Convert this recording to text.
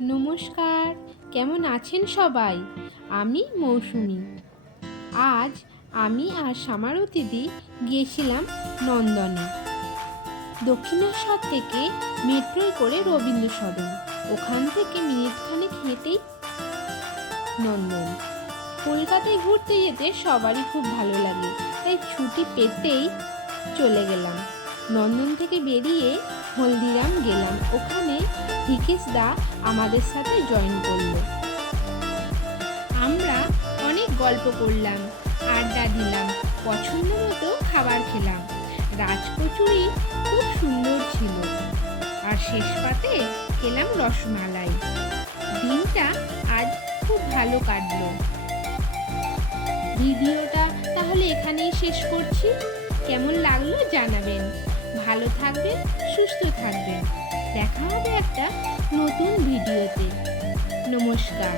নমস্কার, কেমন আছেন সবাই? আমি মৌসুমি। আজ আমি আর সামারু দিদি গিয়েছিলাম নন্দনে। দক্ষিণেশ্বর থেকে মেট্রোয় করে রবীন্দ্র সদন, ওখান থেকে মিনিটখানেক হেঁটেই নন্দন। কলকাতায় ঘুরতে যেতে সবারই খুব ভালো লাগে, তাই ছুটি পেতেই চলে গেলাম। নন্দন থেকে বেরিয়ে হলদিরাম গেলাম, ওখানে হিকেশ দা আমাদের সাথে জয়েন করলো। আমরা অনেক গল্প করলাম, আড্ডা দিলাম, পছন্দ মতো খাবার খেলাম। রাজকচুরি খুব সুন্দর ছিল, আর শেষ পাতে খেলাম রসমালাই। দিনটা আজ খুব ভালো কাটলো। ভিডিওটা তাহলে এখানেই শেষ করছি। কেমন লাগলো জানাবেন। ভালো থাকবেন, সুস্থ থাকবেন। দেখা হবে একটা নতুন ভিডিওতে। নমস্কার।